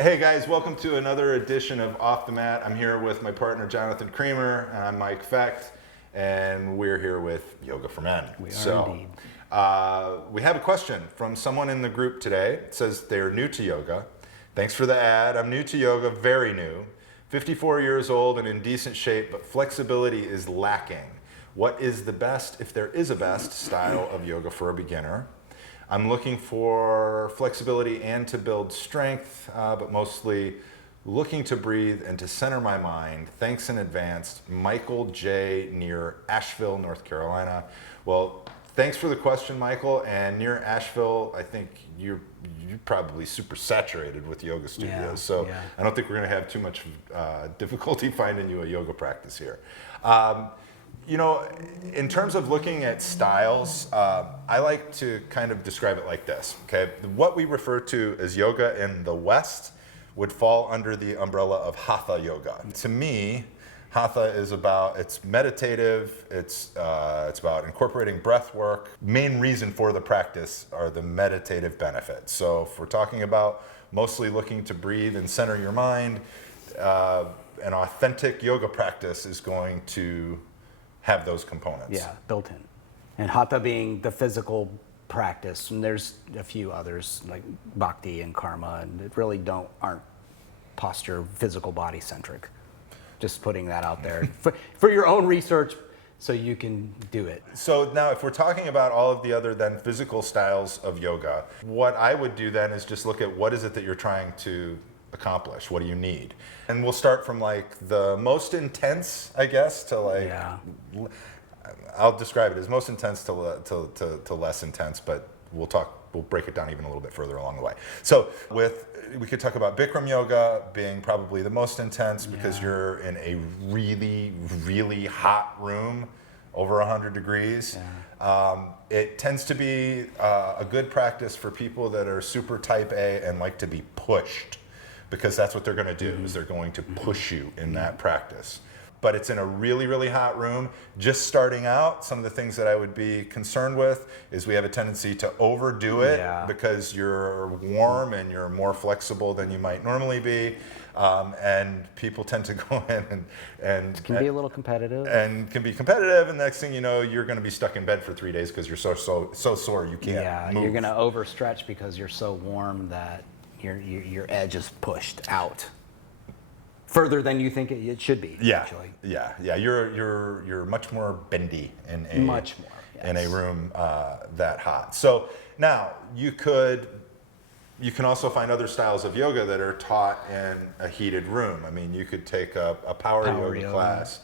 Hey guys, welcome to another edition of Off the Mat. I'm here with my partner Jonathan Creamer, and I'm Mike Fecht, and we're here with Yoga for Men. We are indeed. We have a question from someone in the group today. It says they're new to yoga. Thanks for the ad. I'm new to yoga, very new. 54 years old and in decent shape, but flexibility is lacking. What is the best, if there is a best, style of yoga for a beginner? I'm looking for flexibility and to build strength, but mostly looking to breathe and to center my mind. Thanks in advance, Michael J. near Asheville, North Carolina. Well, thanks for the question, Michael. And near Asheville, I think you're probably super saturated with yoga studios. Yeah. I don't think we're going to have too much difficulty finding you a yoga practice here. You know, in terms of looking at styles, I like to kind of describe it like this, okay? What we refer to as yoga in the West would fall under the umbrella of Hatha yoga. To me, Hatha is it's meditative, it's about incorporating breath work. Main reason for the practice are the meditative benefits. So if we're talking about mostly looking to breathe and center your mind, an authentic yoga practice is going to have those components. Yeah, built in. And Hatha being the physical practice, and there's a few others like Bhakti and Karma, and it really aren't posture, physical body centric. Just putting that out there for your own research so you can do it. So now if we're talking about all of the other then physical styles of yoga, what I would do then is just look at what is it that you're trying to accomplish? What do you need? And we'll start from like the most intense, I guess, to like, I'll describe it as most intense to less intense, but we'll break it down even a little bit further along the way. So we could talk about Bikram yoga being probably the most intense because you're in a really, really hot room, over 100 degrees. It tends to be a good practice for people that are super type A and like to be pushed, because that's what they're going to do, is they're going to push you in that practice. But it's in a really, really hot room. Just starting out, some of the things that I would be concerned with is we have a tendency to overdo it because you're warm and you're more flexible than you might normally be. And people tend to go in and Can be a little competitive. And can be competitive, and next thing you know, you're going to be stuck in bed for 3 days because you're so sore you can't move. You're going to overstretch because you're so warm that your edge is pushed out further than you think it should be. Actually. You're much more bendy in a room that hot. So now you can also find other styles of yoga that are taught in a heated room. I mean, you could take a power yoga class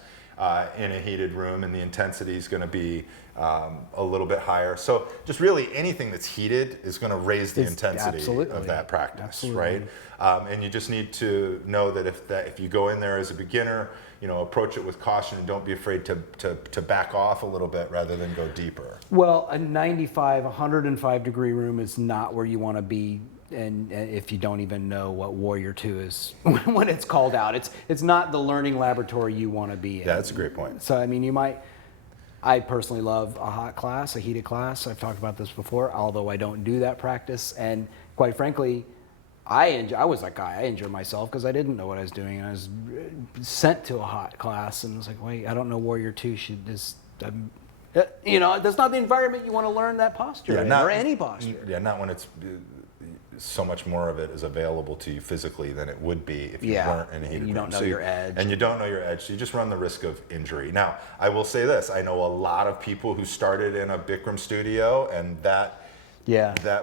in a heated room, and the intensity is going to be a little bit higher. So just really anything that's heated is going to raise the intensity of that practice, right? And you just need to know that if you go in there as a beginner, approach it with caution and don't be afraid to back off a little bit rather than go deeper. Well, a 105 degree room is not where you want to be. And if you don't even know what Warrior 2 is when it's called out, it's not the learning laboratory you want to be in. Yeah, that's a great point. So, I mean, I personally love a hot class, a heated class. I've talked about this before, although I don't do that practice. And quite frankly, I was that guy. I enjoyed myself because I didn't know what I was doing. I was sent to a hot class and was like, wait, I don't know Warrior 2 that's not the environment you want to learn that posture in, or any posture. Yeah, not when it's so much more of it is available to you physically than it would be if you weren't in a heated room. You don't know your edge. And you don't know your edge, so you just run the risk of injury. Now, I will say this. I know a lot of people who started in a Bikram studio, and that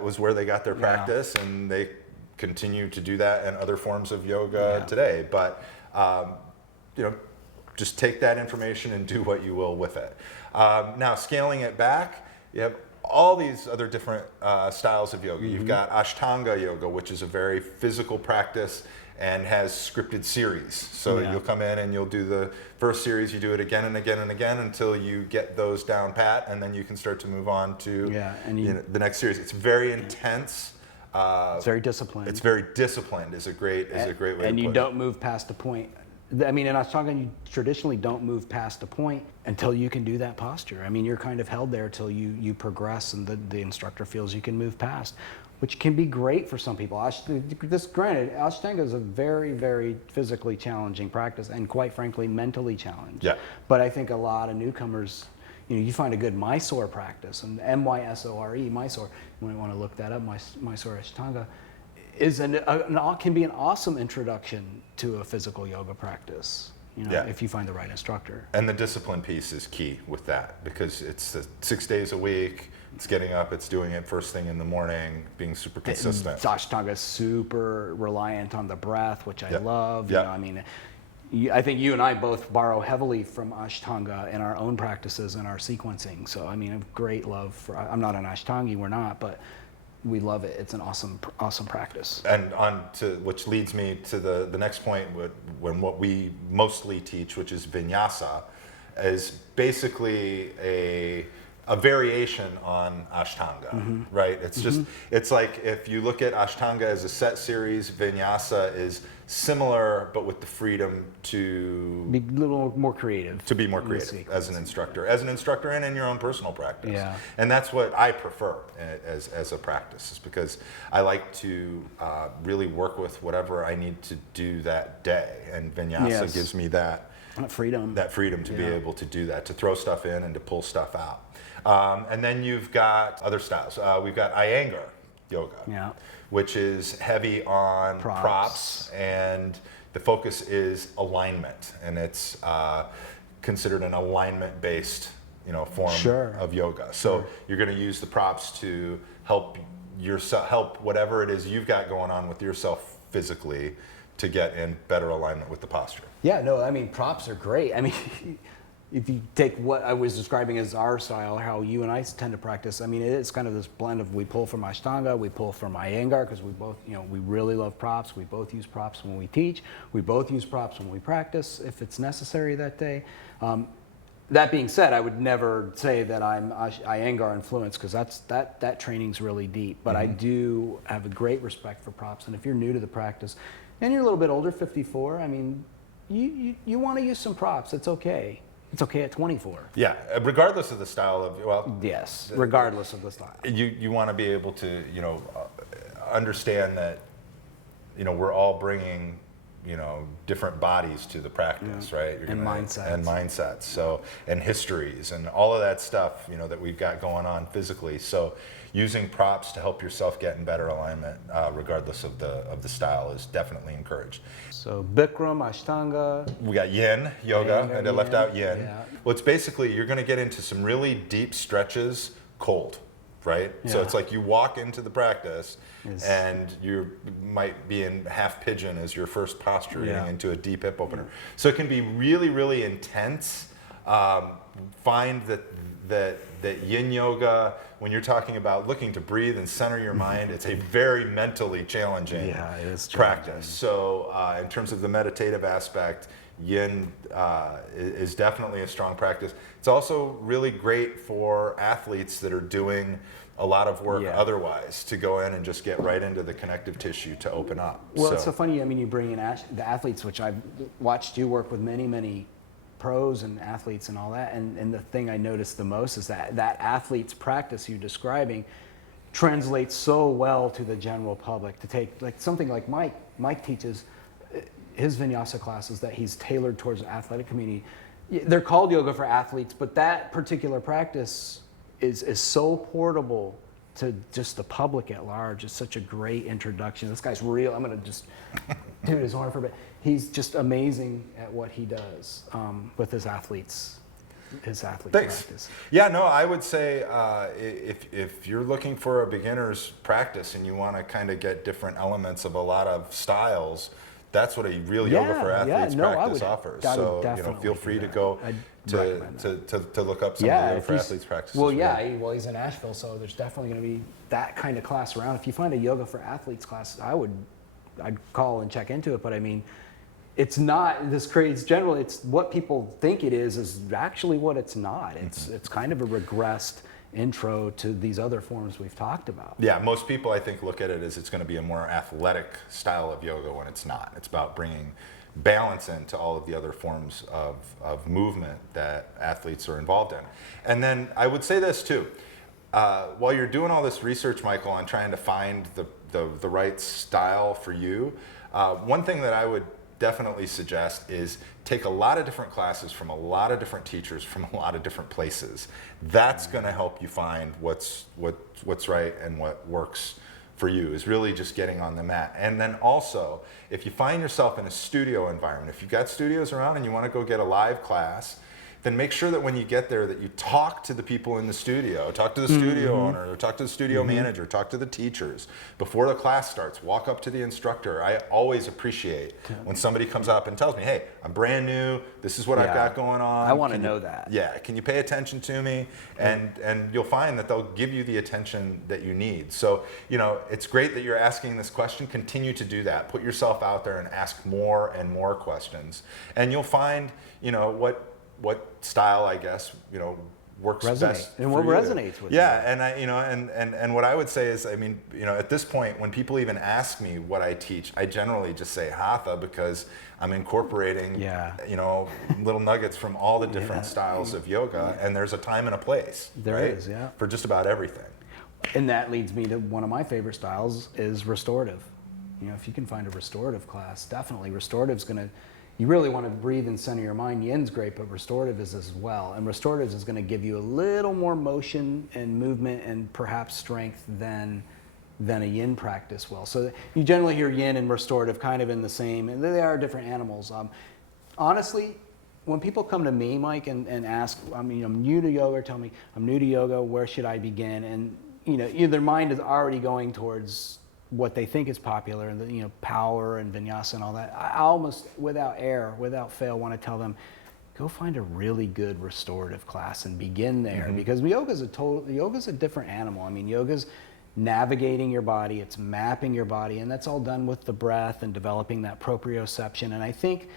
was where they got their practice, and they continue to do that in other forms of yoga today. But, just take that information and do what you will with it. Now, scaling it back, you have all these other different styles of yoga. You've got Ashtanga yoga, which is a very physical practice and has scripted series. So you'll come in and you'll do the first series, you do it again and again and again until you get those down pat, and then you can start to move on to the next series. It's very intense. It's very disciplined. It's very disciplined is a great way to put it. And you don't move past a point. I mean, in Ashtanga, you traditionally don't move past a point until you can do that posture. I mean, you're kind of held there till you progress and the instructor feels you can move past. which can be great for some people. Granted, Ashtanga is a very, very physically challenging practice, and quite frankly, mentally challenged. Yeah. But I think a lot of newcomers, you find a good Mysore practice, and M-Y-S-O-R-E, Mysore. You might want to look that up. Mysore Ashtanga can be an awesome introduction to a physical yoga practice. Yeah. If you find the right instructor. And the discipline piece is key with that, because it's 6 days a week. It's getting up, it's doing it first thing in the morning, being super consistent. Ashtanga is super reliant on the breath, which I love. Yeah. I think you and I both borrow heavily from Ashtanga in our own practices and our sequencing. So, I have great love for. I'm not an Ashtangi, we're not, but we love it. It's an awesome practice. And which leads me to the next point, when what we mostly teach, which is vinyasa, is basically a variation on Ashtanga, right? It's just, it's like if you look at Ashtanga as a set series, vinyasa is similar, but with the freedom to be a little more creative. To be more creative as an instructor and in your own personal practice. Yeah. And that's what I prefer as a practice, is because I like to really work with whatever I need to do that day, and vinyasa gives me that freedom. That freedom to be able to do that, to throw stuff in and to pull stuff out. And then you've got other styles. We've got Iyengar yoga, which is heavy on props, and the focus is alignment, and it's considered an alignment-based, form of yoga. So you're going to use the props to help whatever it is you've got going on with yourself physically to get in better alignment with the posture. Yeah, no, props are great. If you take what I was describing as our style, how you and I tend to practice, it's kind of this blend of, we pull from Ashtanga, we pull from Iyengar, because we both, we really love props. We both use props when we teach. We both use props when we practice, if it's necessary that day. That being said, I would never say that I'm Iyengar influenced, because that training's really deep. But I do have a great respect for props. And if you're new to the practice, and you're a little bit older, 54, you want to use some props. It's okay. It's okay at 24. Yeah, regardless of the style of, yes, regardless of the style. You want to be able to, understand that, we're all bringing, different bodies to the practice, right? Mindsets. And mindsets, so, and histories and all of that stuff, that we've got going on physically. So using props to help yourself get in better alignment, regardless of the style, is definitely encouraged. So Bikram, Ashtanga. We got Yin yoga, and I left out Yin. Yeah. Well, it's basically, you're going to get into some really deep stretches cold, right? Yeah. So it's like you walk into the practice and you might be in half pigeon as your first posture, getting into a deep hip opener. So it can be really, really intense. Find that Yin yoga, when you're talking about looking to breathe and center your mind, it's a very mentally challenging practice. So in terms of the meditative aspect, Yin is definitely a strong practice. It's also really great for athletes that are doing a lot of work otherwise, to go in and just get right into the connective tissue to open up. Well, it's so funny, you bring in the athletes, which I've watched you work with many pros and athletes and all that, and the thing I noticed the most is that athlete's practice you're describing translates so well to the general public. To take something like Mike teaches his vinyasa classes that he's tailored towards the athletic community. They're called yoga for athletes, but that particular practice is so portable to just the public at large. It's such a great introduction. This guy's real. I'm going to just toot his horn for a bit. He's just amazing at what he does with his athletes. Practice. Yeah, no, I would say if you're looking for a beginner's practice and you want to kind of get different elements of a lot of styles, that's what a real yoga for athletes practice offers. So feel free to go to look up some of the yoga for athletes practices. Well, well, he's in Asheville, so there's definitely going to be that kind of class around. If you find a yoga for athletes class, I'd call and check into it. But it's not this crazy. It's generally, it's what people think it is actually what it's not. It's kind of a regressed intro to these other forms we've talked about. Yeah, most people I think look at it as it's going to be a more athletic style of yoga, when it's not. It's about bringing balance into all of the other forms of movement that athletes are involved in. And then I would say this too, while you're doing all this research, Michael, on trying to find the right style for you, one thing that I would definitely suggest is take a lot of different classes from a lot of different teachers from a lot of different places. That's going to help you find what's right and what works for you, is really just getting on the mat. And then also, if you find yourself in a studio environment, if you've got studios around and you want to go get a live class, then make sure that when you get there that you talk to the people in the studio, talk to the studio owner, or talk to the studio manager, talk to the teachers. Before the class starts, walk up to the instructor. I always appreciate when somebody comes up and tells me, hey, I'm brand new, this is what I've got going on. I want to know that. Yeah, can you pay attention to me? And you'll find that they'll give you the attention that you need. So, it's great that you're asking this question. Continue to do that. Put yourself out there and ask more and more questions. And you'll find, what style, I guess, works best and for what you. resonates with you. And and what I would say is, at this point, when people even ask me what I teach, I generally just say Hatha, because I'm incorporating, little nuggets from all the different styles of yoga, and there's a time and a place. There right? is, yeah. For just about everything. And that leads me to one of my favorite styles is restorative. If you can find a restorative class, definitely restorative is going to. You really want to breathe and center your mind. Yin's great, but restorative is as well. And restorative is going to give you a little more motion and movement and perhaps strength than a yin practice will. So you generally hear yin and restorative kind of in the same, and they are different animals. Honestly, when people come to me, Mike, and ask, I'm new to yoga, or tell me, I'm new to yoga, where should I begin? And their mind is already going towards what they think is popular, and power and vinyasa and all that. I almost, without fail, want to tell them, go find a really good restorative class and begin there, because yoga's a different animal. Yoga's navigating your body, it's mapping your body, and that's all done with the breath and developing that proprioception. And I think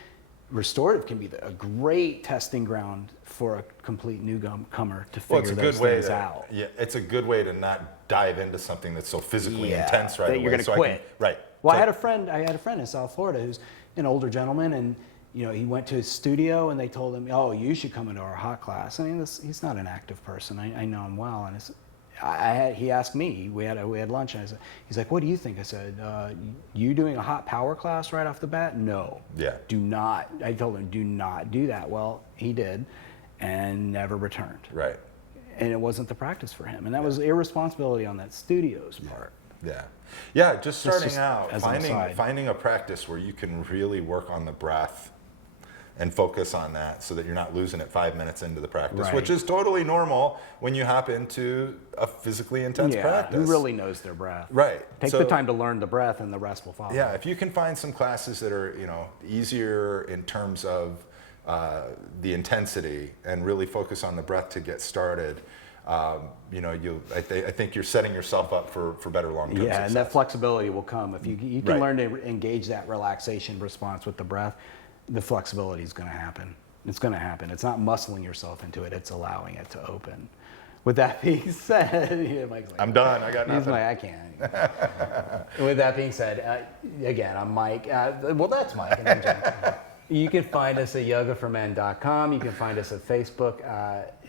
restorative can be a great testing ground for a complete newcomer to figure those things out. Yeah, it's a good way to not dive into something that's so physically intense right that away. you're going to quit. Right. Well, I had a friend in South Florida who's an older gentleman, and he went to his studio, and they told him, "Oh, you should come into our hot class." He's not an active person. I know him well, and he asked me. We had lunch, and he's like, "What do you think?" I said, "You doing a hot power class right off the bat? No. Yeah. Do not." I told him, "Do not do that." Well, he did, and never returned. Right. And it wasn't the practice for him, and that was irresponsibility on that studio's part. Yeah. Just starting out, as an aside. finding a practice where you can really work on the breath and focus on that, so that you're not losing it 5 minutes into the practice, which is totally normal when you hop into a physically intense practice. Who really knows their breath? Right. Take the time to learn the breath, and the rest will follow. Yeah, if you can find some classes that are easier in terms of the intensity, and really focus on the breath to get started, I think you're setting yourself up for better long-term success. And that flexibility will come if you can learn to engage that relaxation response with the breath. The flexibility is going to happen. It's going to happen. It's not muscling yourself into it. It's allowing it to open. With that being said, Mike's like, I'm done. I got nothing. He's like, I can't. With that being said, again, I'm Mike. Well, that's Mike. And I'm Jen. You can find us at yogaformen.com. You can find us at Facebook,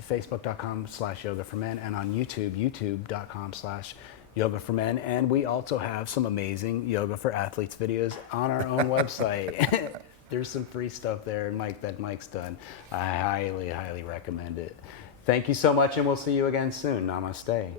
facebook.com/yogaformen, and on YouTube, youtube.com/yogaformen. And we also have some amazing Yoga for Athletes videos on our own website. There's some free stuff there, that Mike's done. I highly, highly recommend it. Thank you so much, and we'll see you again soon. Namaste.